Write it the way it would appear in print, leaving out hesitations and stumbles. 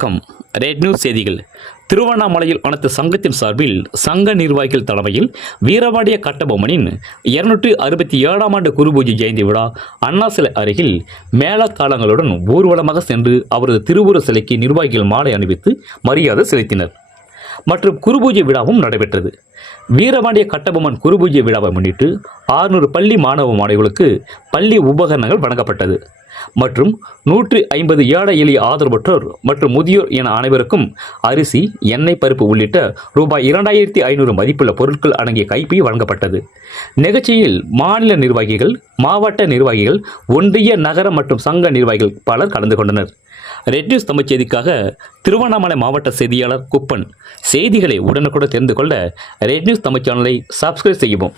வணக்கம். Red news செய்திகள். திருவண்ணாமலையில் அனைத்து சங்கத்தின் சார்பில் சங்க நிர்வாகிகள் தலைமையில் வீரபாண்டிய கட்டபொம்மனின் 267ஆம் ஆண்டு குருபூஜை ஜெயந்தி விழா அண்ணா சிலை அருகில் மேளதாளங்களுடன் ஊர்வலமாக சென்று அவரது திருவுருவ சிலைக்கு நிர்வாகிகள் மாலை அணிவித்து மரியாதை செலுத்தினர். மற்றும் குருபூஜை விழாவும் நடைபெற்றது. வீரபாண்டிய கட்டபொம்மன் குருபூஜை விழாவை முன்னிட்டு 600 பள்ளி மாணவ மாணவிகளுக்கு பள்ளி உபகரணங்கள் வழங்கப்பட்டது. மற்றும் 150 ஏழை எளிய ஆதரவற்றோர் மற்றும் முதியோர் என அனைவருக்கும் அரிசி, எண்ணெய், பருப்பு உள்ளிட்ட ரூபாய் 2500 மதிப்புள்ள பொருட்கள் அடங்கிய கைப்பை வழங்கப்பட்டது. நிகழ்ச்சியில் மாநில நிர்வாகிகள், மாவட்ட நிர்வாகிகள், ஒன்றிய, நகர மற்றும் சங்க நிர்வாகிகள் பலர் கலந்து கொண்டனர். ரெட் நியூஸ் தமிழ் செய்திக்காக திருவண்ணாமலை மாவட்ட செய்தியாளர் குப்பன். செய்திகளை உடனுக்குடன் தெரிந்து கொள்ள ரெட் நியூஸ் தமிழ் சேனலை சப்ஸ்கிரைப் செய்யவும்.